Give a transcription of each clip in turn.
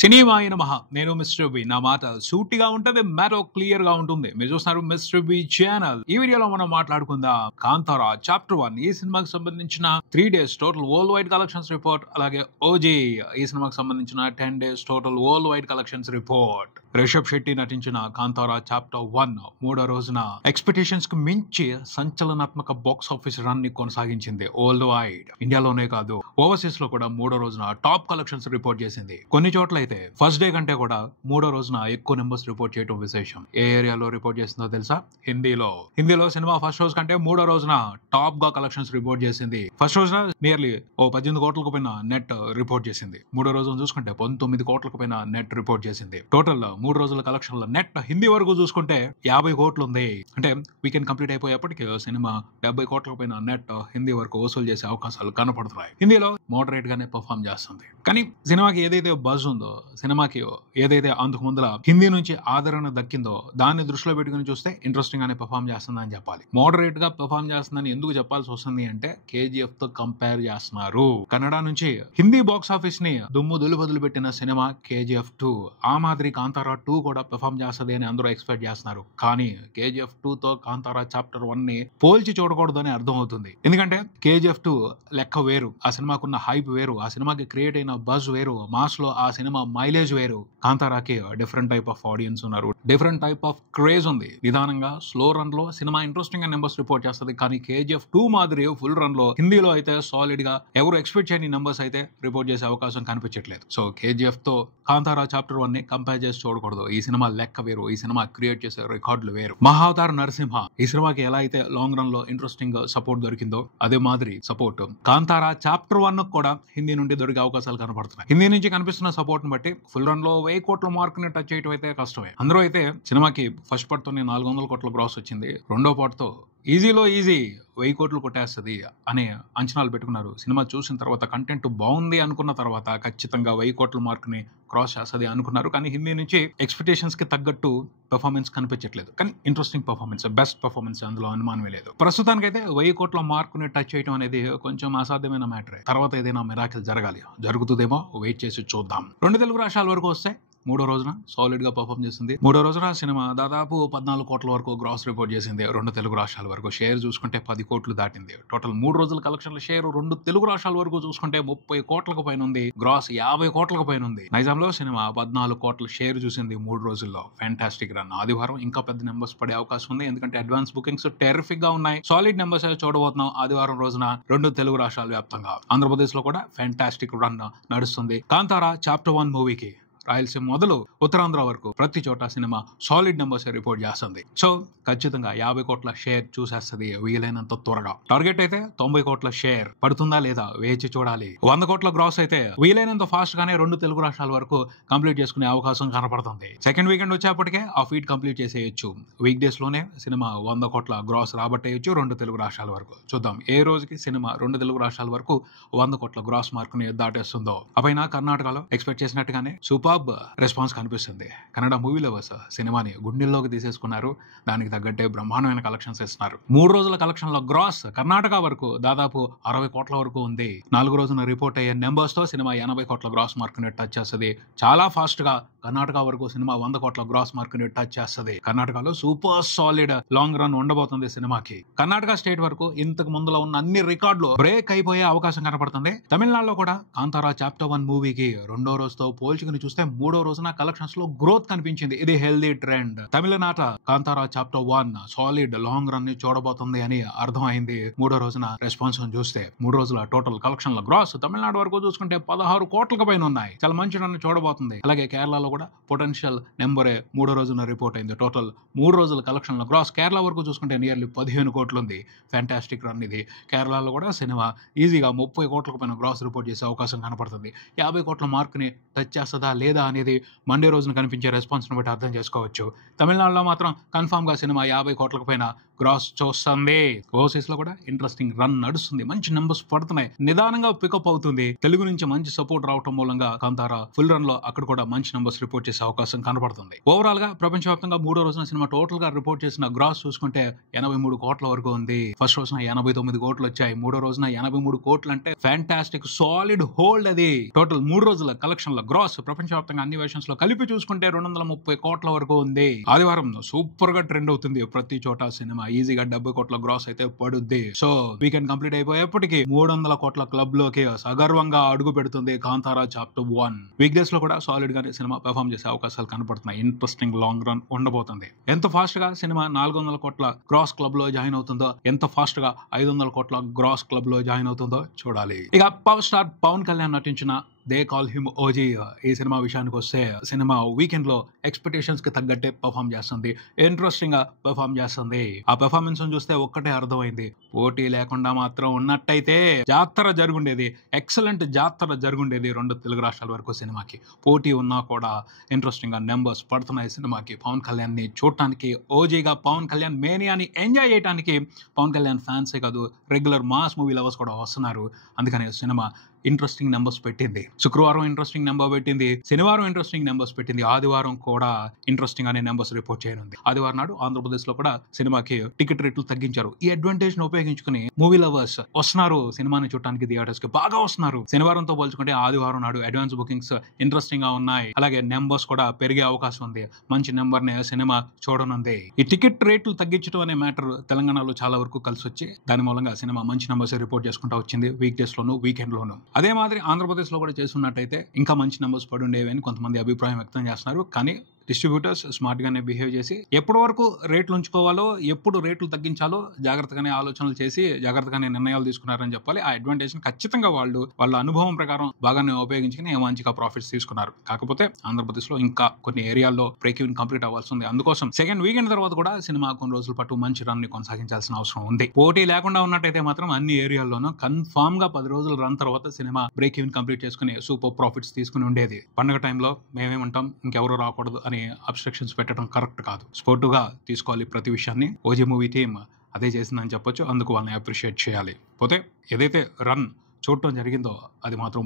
సినిమాయ నమః. నేను mister B. నా మాట సూటిగా ఉంటది, మ్యాటర్ క్లియర్ గా ఉంటుంది. మీరు చూస్తున్నారు మిస్టర్ బి ఛానల్. ఈ వీడియోలో మనం మాట్లాడుకుందాం కాంతారా చాప్టర్ 1. ఈ సినిమాకి సంబంధించిన 3 days total worldwide collections report, అలాగే ఓజీ ఈ సినిమాకి సంబంధించిన 10 days total worldwide collections report. Rishab Shetty నటించిన కాంతారా చాప్టర్ 1 మూడో రోజున ఎక్స్పెక్టేషన్స్ కు మించి సంచలనాత్మక బాక్స్ ఆఫీస్ రన్ ని కొనసాగించింది. వరల్డ్ వైడ్, ఇండియాలోనే కాదు ఓవర్సీస్ లో కూడా మూడో రోజున టాప్ కలెక్షన్స్ రిపోర్ట్ చేసింది. కొన్ని చోట్ల అయితే ఫస్ట్ డే కంటే కూడా మూడో రోజున ఎక్కువ నెంబర్స్ రిపోర్ట్ చేయడం విశేషం. ఏ ఏరియాలో రిపోర్ట్ చేసిందో తెలుసా? హిందీలో సినిమా ఫస్ట్ రోజు కంటే మూడో రోజున టాప్ గా కలెక్షన్స్ రిపోర్ట్ చేసింది. ఫస్ట్ రోజున నియర్లీ 18 కోట్లకు పైన నెట్ రిపోర్ట్ చేసింది. మూడో రోజున చూసుకుంటే 19 కోట్లకు పైన నెట్ రిపోర్ట్ చేసింది. టోటల్ 3 రోజుల కలెక్షన్ నెట్ హిందీ వరకు చూసుకుంటే 50 కోట్లు ఉంది. అంటే వీకెండ్ కంప్లీట్ అయిపోయేప్పటికి సినిమా 70 కోట్లకు పైన నెట్ హిందీ వరకు వసూలు చేసే అవకాశాలు కనపడుతున్నాయి. హిందీలో మోడరేట్ గానే పర్ఫామ్ చేస్తుంది. కానీ సినిమాకి ఏదైతే బజ్ ఉందో, సినిమాకి ఏదైతే అంతకు ముందుల హిందీ నుంచి ఆదరణ దక్కిందో దాన్ని దృష్టిలో పెట్టుకుని చూస్తే ఇంట్రెస్టింగ్ గానే పర్ఫామ్ చేస్తుందని చెప్పాలి. మోడరేట్ గా పర్ఫామ్ చేస్తుందని ఎందుకు చెప్పాల్సి వస్తుంది అంటే KGF తో కంపేర్ చేస్తున్నారు. కన్నడ నుంచి హిందీ బాక్స్ ఆఫీస్ ని దుమ్ము దులుబదులు పెట్టిన సినిమా KGF 2. ఆ మాదిరి కాంతారా 2 కూడా పర్ఫామ్ చేస్తుంది అని అందరూ ఎక్స్పెక్ట్ చేస్తున్నారు. కానీ KGF 2 తో కాంతారా చాప్టర్ 1 ని పోల్చి చూడకూడదు అని అర్థం అవుతుంది. ఎందుకంటే KGF 2 లెక్క వేరు, ఆ సినిమాకున్న హైప్ వేరు, ఆ సినిమాకి క్రియేట్ అయిన బజ్ వేరు, మాస్ లో ఆ సినిమా మైలేజ్ వేరు. కాంతారాకి డిఫరెంట్ టైప్ ఆఫ్ ఆడియన్స్ ఉన్నారు, డిఫరెంట్ టైప్ ఆఫ్ క్రేజ్ ఉంది. నిదానంగా స్లో రన్ లో సినిమా ఇంట్రెస్టింగ్ గా నెంబర్స్ రిపోర్ట్ చేస్తుంది. కానీ KGF 2 మాదిరి ఫుల్ రన్ లో హిందీలో అయితే సాలిడ్ గా ఎవరు ఎక్స్పెక్ట్ చేయని నెంబర్స్ అయితే రిపోర్ట్ చేసే అవకాశం కనిపించట్లేదు. సో KGF తో కాంతారా చాప్టర్ 1 ని కంపేర్ చేసి చూడకూడదు. ఈ సినిమా లెక్క వేరు, ఈ సినిమా క్రియేట్ చేసే రికార్డులు వేరు. మహావతార్ నరసింహ ఈ సినిమాకి ఎలా అయితే లాంగ్ రన్ లో ఇంట్రెస్టింగ్ సపోర్ట్ దొరికిందో అదే మాదిరి సపోర్ట్ కాంతారా చాప్టర్ 1 కూడా హిందీ నుండి దొరికే అవకాశాలు కనపడుతున్నాయి. హిందీ నుంచి కనిపిస్తున్న సపోర్ట్ ని బట్టి ఫుల్ రన్ లో 1000 కోట్ల మార్క్ ని టచ్ చేయడం అయితే కష్టమే. అందరూ అయితే సినిమాకి ఫస్ట్ పార్ట్ తోనే 400 కోట్ల గ్రాస్ వచ్చింది, రెండో పార్ట్ తో ఈజీ 1000 కోట్లు కొట్టేస్తుంది అనే అంచనాలు పెట్టుకున్నారు. సినిమా చూసిన తర్వాత కంటెంట్ బాగుంది అనుకున్న తర్వాత ఖచ్చితంగా 1000 కోట్ల మార్క్ ని క్రాస్ చేస్తుంది అనుకున్నారు. కానీ హిందీ నుంచి ఎక్స్పెక్టేషన్స్ కి తగ్గట్టు పర్ఫార్మెన్స్ కనిపించట్లేదు. కానీ ఇంట్రెస్టింగ్ పర్ఫార్మెన్స్, బెస్ట్ పర్ఫార్మెన్స్, అందులో అనుమానమే లేదు. ప్రస్తుతానికైతే 1000 కోట్ల మార్క్ ని టచ్ చేయడం అనేది కొంచెం అసాధ్యమైన మ్యాటరే. తర్వాత ఏదైనా మిరాకిల్ జరగాలి, జరుగుతుందేమో, వెయిట్ చేసి చూద్దాం. 2 తెలుగు రాష్ట్రాల వరకు వస్తే మూడో రోజున సాలిడ్ గా పర్ఫామ్ చేసింది. మూడో రోజున సినిమా దాదాపు 14 కోట్ల వరకు గ్రాస్ రిపోర్ట్ చేసింది. 2 తెలుగు రాష్ట్రాల వరకు షేర్ చూసుకుంటే 10 కోట్లు దాటింది. టోటల్ 3 రోజుల కలెక్షన్ల షేర్ 2 తెలుగు రాష్ట్రాల వరకు చూసుకుంటే 30 కోట్లకు పైన ఉంది. గ్రాస్ 50 కోట్లకు పైన ఉంది. నైజాంలో సినిమా 14 కోట్ల షేర్ చూసింది 3 రోజుల్లో. Fantastic run. ఆదివారం ఇంకా పెద్ద నెంబర్స్ పడే అవకాశం ఉంది, ఎందుకంటే అడ్వాన్స్ బుకింగ్స్ టెరిఫిక్ గా ఉన్నాయి. సాలిడ్ నెంబర్స్ చూడబోతున్నాం ఆదివారం రోజున 2 తెలుగు రాష్ట్రాల వ్యాప్తంగా. ఆంధ్రప్రదేశ్ లో కూడా ఫ్యాంటాస్టిక్ రన్ నడుస్తుంది కాంతారా చాప్టర్ 1 మూవీకి. రాయలసీమ మొదలు ఉత్తరాంధ్ర వరకు ప్రతి చోట సినిమా సాలిడ్ నెంబర్స్ రిపోర్ట్ చేస్తుంది. సో ఖచ్చితంగా 50 కోట్ల షేర్ చూసేస్తుంది వీలైనంత త్వరగా. టార్గెట్ అయితే 90 కోట్ల షేర్ పడుతుందా లేదా వేచి చూడాలి. 100 కోట్ల గ్రాస్ అయితే వీలైనంత ఫాస్ట్ గానే 2 తెలుగు రాష్ట్రాల వరకు కంప్లీట్ చేసుకునే అవకాశం కనపడుతుంది. సెకండ్ వీకెండ్ వచ్చేప్పటికే ఆ ఫీట్ కంప్లీట్ చేసేయచ్చు. వీక్ డేస్ లోనే సినిమా 100 కోట్ల గ్రాస్ రాబట్టేయచ్చు 2 తెలుగు రాష్ట్రాల వరకు. చూద్దాం ఏ రోజుకి సినిమా 2 తెలుగు రాష్ట్రాల వరకు 100 కోట్ల గ్రాస్ మార్క్ ని దాటేస్తుందో. అపైన కర్ణాటకలో ఎక్స్పెక్ట్ చేసినట్టుగానే సూపర్ రెస్పాన్స్ కనిపిస్తుంది. కన్నడ మూవీ లవర్స్ సినిమాని గుండెల్లోకి తీసేసుకున్నారు. దానికి తగ్గట్టే బ్రహ్మాండమైన కలెక్షన్స్ ఇస్తున్నారు. 3 రోజుల కలెక్షన్ లో గ్రాస్ కర్ణాటక వరకు దాదాపు 60 కోట్ల వరకు ఉంది. 4 రోజున రిపోర్ట్ అయ్యే నెంబర్స్ తో సినిమా 80 కోట్ల గ్రాస్ మార్క్ ని టచ్ చేస్తుంది. చాలా ఫాస్ట్ గా కర్ణాటక వరకు సినిమా 100 కోట్ల గ్రాస్ మార్క్ ని టచ్ చేస్తుంది. కర్ణాటకలో సూపర్ సాలిడ్ లాంగ్ రన్ ఉండబోతుంది సినిమాకి. కర్ణాటక స్టేట్ వరకు ఇంతకు ముందులో ఉన్న అన్ని రికార్డులు బ్రేక్ అయిపోయే అవకాశం కనపడుతుంది. తమిళనాడులో కూడా కాంతారా చాప్టర్ 1 మూవీకి రెండో రోజుతో పోల్చుకుని చూస్తే మూడో రోజున కలెక్షన్స్ లో గ్రోత్ కనిపించింది. ఇది హెల్దీ ట్రెండ్. తమిళనాట Kantara chapter 1 solid long run ని చూడబోతుంది అని అర్థమైంది మూడో రోజున రెస్పాన్స్ చూస్తే. 3 రోజుల టోటల్ కలెక్షన్ లో గ్రాస్ తమిళనాడు వరకు చూసుకుంటే 16 కోట్లకు పైన ఉన్నాయి. చాలా మంచి రన్ చూడబోతుంది. అలాగే కేరళలో కూడా పొటెన్షియల్ నెంబరే మూడో రోజున రిపోర్ట్ అయింది. టోటల్ 3 రోజుల కలెక్షన్ లో గ్రాస్ కేరళ వరకు చూసుకుంటే నియర్లీ 15 కోట్లు ఉంది. ఫ్యాంటాస్టిక్ రన్ ఇది. కేరళలో కూడా సినిమా ఈజీగా 30 కోట్లకు పైన గ్రాస్ రిపోర్ట్ చేసే అవకాశం కనపడుతుంది. 50 కోట్ల మార్క్ ని టచ్ చేస్తుందా లేదా అనేది మండే రోజున కనిపించే రెస్పాన్స్ ని బట్టి అర్థం చేసుకోవచ్చు. తమిళనాడులో మాత్రం కన్ఫామ్ గా సినిమా 50 కోట్లకు పైన గ్రాస్ చూస్తుంది. ఓవర్సీస్ లో కూడా ఇంట్రెస్టింగ్ రన్ నడుస్తుంది, మంచి నెంబర్స్ పడుతున్నాయి, నిదానంగా పికప్ అవుతుంది. తెలుగు నుంచి మంచి సపోర్ట్ రావడం మూలంగా కాంతారా ఫుల్ రన్ లో అక్కడ కూడా మంచి నెంబర్స్ రిపోర్ట్ చేసే అవకాశం కనబడుతుంది. ఓవరాల్ గా ప్రపంచవ్యాప్తంగా మూడో రోజున సినిమా టోటల్ గా రిపోర్ట్ చేసిన గ్రాస్ చూసుకుంటే 83 కోట్ల వరకు ఉంది. ఫస్ట్ రోజున 89 కోట్లు వచ్చాయి, మూడో రోజున 83 కోట్లు అంటే ఫ్యాంటాస్టిక్ సాలిడ్ హోల్డ్. అది టోటల్ 3 రోజుల కలెక్షన్ లో గ్రాస్ ప్రపంచవ్యాప్తంగా అన్ని వెర్షన్స్ లో కలిపి చూసుకుంటే 230 కోట్ల వరకు ఉంది. ఆదివారం సూపర్ గా ట్రెండ్ అవుతుంది ప్రతి చోట సినిమా, ఈజీగా 70 కోట్ల గ్రాస్ అయితే పడుద్ది. సో వీకెండ్ కంప్లీట్ అయిపోయేప్పటికీ 300 కోట్ల క్లబ్ లోకి సగర్వంగా అడుగు పెడుతుంది కాంతారా చాప్టర్ 1. వీక్ డేస్ లో కూడా సాలిడ్ గానే సినిమా పెర్ఫార్మ్ చేసే అవకాశాలు కనపడుతున్నాయి. ఇంట్రెస్టింగ్ లాంగ్ రన్ ఉండబోతుంది. ఎంత ఫాస్ట్ గా సినిమా 400 కోట్ల గ్రాస్ క్లబ్ లో జాయిన్ అవుతుందో, ఎంత ఫాస్ట్ గా 500 కోట్ల గ్రాస్ క్లబ్ లో జాయిన్ అవుతుందో చూడాలి. ఇక పవర్ స్టార్ పవన్ కళ్యాణ్ నటించిన దే కాల్ హిమ్ ఓజీ ఈ సినిమా విషయానికి వస్తే, సినిమా వీకెండ్ లో ఎక్స్పెక్టేషన్స్ కి తగ్గట్టే పర్ఫామ్ చేస్తుంది, ఇంట్రెస్టింగ్ గా పర్ఫామ్ చేస్తుంది. ఆ పెర్ఫార్మెన్స్ చూస్తే ఒక్కటే అర్థమైంది, పోటీ లేకుండా మాత్రం ఉన్నట్టయితే జాతర జరుగుండేది, ఎక్సలెంట్ జాతర జరుగుండేది. 2 తెలుగు రాష్ట్రాల వరకు సినిమాకి పోటీ ఉన్నా కూడా ఇంట్రెస్టింగ్ గా నెంబర్స్ పడుతున్నాయి సినిమాకి. పవన్ కళ్యాణ్ ని చూడటానికి, ఓజీగా పవన్ కళ్యాణ్ మేనియాని ఎంజాయ్ చేయడానికి పవన్ కళ్యాణ్ ఫ్యాన్సే కాదు, రెగ్యులర్ మాస్ మూవీ లవర్స్ కూడా వస్తున్నారు. అందుకనే సినిమా ఇంట్రెస్టింగ్ నెంబర్స్ పెట్టింది. శుక్రవారం ఇంట్రెస్టింగ్ నెంబర్ పెట్టింది, శనివారం ఇంట్రెస్టింగ్ నెంబర్స్ పెట్టింది, ఆదివారం కూడా ఇంట్రెస్టింగ్ అనే నెంబర్స్ రిపోర్ట్ చేయనుంది. ఆదివారం నాడు ఆంధ్రప్రదేశ్ లో కూడా సినిమాకి టికెట్ రేట్లు తగ్గించారు. ఈ అడ్వాంటేజ్ ను ఉపయోగించుకుని మూవీ లవర్స్ వస్తున్నారు సినిమాని చూడడానికి, థియేటర్స్ కి బాగా వస్తున్నారు. శనివారంతో పోల్చుకుంటే ఆదివారం నాడు అడ్వాన్స్ బుకింగ్స్ ఇంట్రెస్టింగ్ గా ఉన్నాయి, అలాగే నెంబర్స్ కూడా పెరిగే అవకాశం ఉంది. మంచి నెంబర్ ని సినిమా చూడనుంది. ఈ టికెట్ రేట్లు తగ్గించడం అనే మ్యాటర్ తెలంగాణలో చాలా వరకు కలిసి వచ్చి దాని మూలంగా సినిమా మంచి నెంబర్స్ రిపోర్ట్ చేసుకుంటూ వచ్చింది, వీక్ డేస్ లోను వీకెండ్ లోను. అదే మాదిరి ఆంధ్రప్రదేశ్ లో కూడా చేస్తున్నట్టయితే ఇంకా మంచి నెంబర్స్ పడి ఉండేవి అని కొంతమంది అభిప్రాయం వ్యక్తం చేస్తున్నారు. కానీ డిస్ట్రిబ్యూటర్స్ స్మార్ట్ గానే బిహేవ్ చేసి ఎప్పటి వరకు రేట్లు ఉంచుకోవాలో, ఎప్పుడు రేట్లు తగ్గించాలో జాగ్రత్తగానే ఆలోచనలు చేసి జాగ్రత్తగానే నిర్ణయాలు తీసుకున్నారని చెప్పాలి. ఆ అడ్వాంటేజ్ ఖచ్చితంగా వాళ్ళ అనుభవం ప్రకారం బాగానే ఉపయోగించుకుని మంచిగా ప్రాఫిట్స్ తీసుకున్నారు. కాకపోతే ఆంధ్రప్రదేశ్ లో ఇంకా కొన్ని ఏరియాల్లో బ్రేక్ ఈవెన్ కంప్లీట్ అవ్వాల్సి ఉంది. అందుకోసం సెకండ్ వీకెండ్ తర్వాత కూడా సినిమా కొన్ని రోజుల పాటు మంచి రన్ ని కొనసాగించాల్సిన అవసరం ఉంది. పోటీ లేకుండా ఉన్నట్టయితే మాత్రం అన్ని ఏరియాల్లోనూ కన్ఫామ్ గా 10 రోజుల రన్ తర్వాత సినిమా బ్రేక్ ఈవెన్ కంప్లీట్ చేసుకుని సూపర్ ప్రాఫిట్స్ తీసుకుని ఉండేది. పండుగ టైంలో మేమేమంటాం, ఇంకెవరు రాకూడదు అని అబ్స్ట్రక్షన్స్ పెట్టడం కరెక్ట్ కాదు. స్పోర్టుగా తీసుకోవాలి ప్రతి విషయాన్ని. ఓజీ మూవీ టీమ్ అదే చేసిందని చెప్పొచ్చు, అందుకు వాళ్ళని అప్రిషియేట్ చేయాలి. పోతే ఏదైతే రన్ చూడటం జరిగిందో అది మాత్రం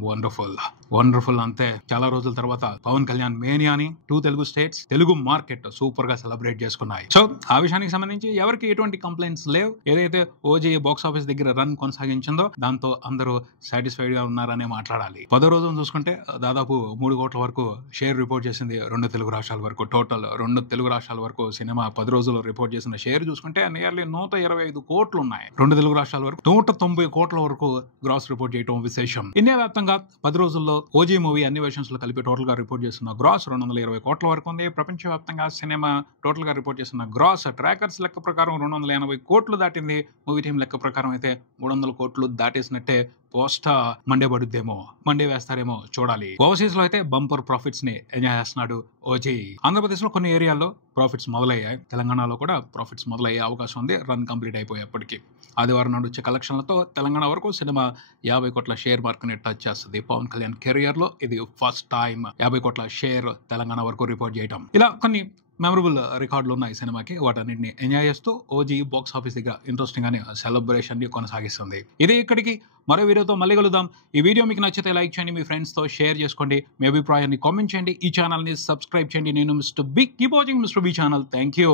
వండర్ఫుల్ అంతే. చాలా రోజుల తర్వాత పవన్ కళ్యాణ్ మేనియాని 2 Telugu states, Telugu market super గా సెలబ్రేట్ చేసుకున్నాయి. సో ఆ విషయానికి సంబంధించి ఎవరికి ఎటువంటి కంప్లైంట్స్ లేవు. ఏదైతే ఓజీ బాక్స్ ఆఫీస్ దగ్గర రన్ కొనసాగించిందో దాంతో అందరూ సాటిస్ఫైడ్ గా ఉన్నారనే మాట్లాడాలి. 10వ రోజును చూసుకుంటే దాదాపు 3 కోట్ల వరకు షేర్ రిపోర్ట్ చేసింది 2 తెలుగు రాష్ట్రాల వరకు. టోటల్ 2 తెలుగు రాష్ట్రాల వరకు సినిమా 10 రోజులు రిపోర్ట్ చేసిన షేర్ చూసుకుంటే నియర్లీ 125 కోట్లు ఉన్నాయి. 2 తెలుగు రాష్ట్రాల వరకు 190 కోట్ల వరకు గ్రాస్ రిపోర్ట్ చేయడం విశేషం. ఇండియా వ్యాప్తంగా 10 రోజుల్లో ఓజీ మూవీ అన్ని వెర్షన్స్ లో కలిపి టోటల్ గా రిపోర్ట్ చేస్తున్న గ్రాస్ 220 కోట్ల వరకు ఉంది. ప్రపంచవ్యాప్తంగా సినిమా టోటల్ గా రిపోర్ట్ చేస్తున్న గ్రాస్ ట్రాకర్స్ లెక్క ప్రకారం 280 కోట్లు దాటింది. మూవీ టీం లెక్క ప్రకారం అయితే 300 కోట్లు దాటేసినట్టే. పోస్టా మండే వేస్తారేమో చూడాలి. ఓవర్సీస్ లో అయితే బంపర్ ప్రాఫిట్స్ ని ఎంజాయ్ చేస్తున్నాడు ఓజీ. ఆంధ్రప్రదేశ్ లో కొన్ని ఏరియాల్లో ప్రాఫిట్స్ మొదలయ్యాయి, తెలంగాణలో కూడా ప్రాఫిట్స్ మొదలయ్యే అవకాశం ఉంది రన్ కంప్లీట్ అయిపోయేప్పటికీ. ఆదివారం నాడు వచ్చే కలెక్షన్లతో తెలంగాణ వరకు సినిమా 50 కోట్ల షేర్ మార్క్ ని టచ్ చేస్తుంది. పవన్ కళ్యాణ్ కెరియర్ లో ఇది ఫస్ట్ టైం 50 కోట్ల షేర్ తెలంగాణ వరకు రిపోర్ట్ చేయడం. ఇలా కొన్ని మెమరబుల్ రికార్డులు ఉన్నాయి సినిమాకి. వాటన్నిటిని ఎంజాయ్ చేస్తూ ఓజీ బాక్స్ ఆఫీస్ దగ్గర ఇంట్రెస్టింగ్ అనే సెలబ్రేషన్ ని కొనసాగిస్తుంది. ఇది ఇక్కడికి మరో వీడియోతో మళ్ళీ కలుద్దాం. ఈ వీడియో మీకు నచ్చితే లైక్ చేయండి, మీ ఫ్రెండ్స్ తో షేర్ చేసుకోండి, మీ అభిప్రాయాన్ని కామెంట్ చేయండి, ఈ ఛానల్ ని సబ్స్క్రైబ్ చేయండి. నేను mister B, keep watching mister B channel. Thank you.